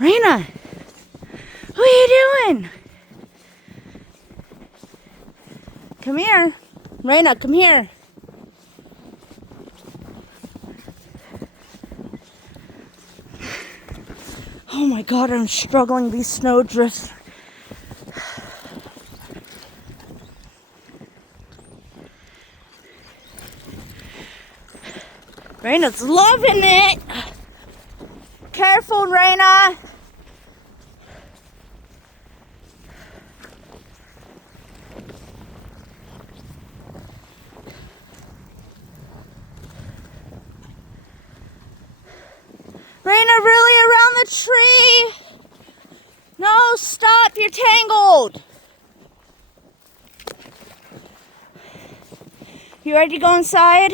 Raina, what are you doing? Come here. Raina, come here. Oh my God, I'm struggling these snowdrifts. Raina's loving it. Careful, Raina. Raina, really around the tree? No, stop, you're tangled. You ready to go inside?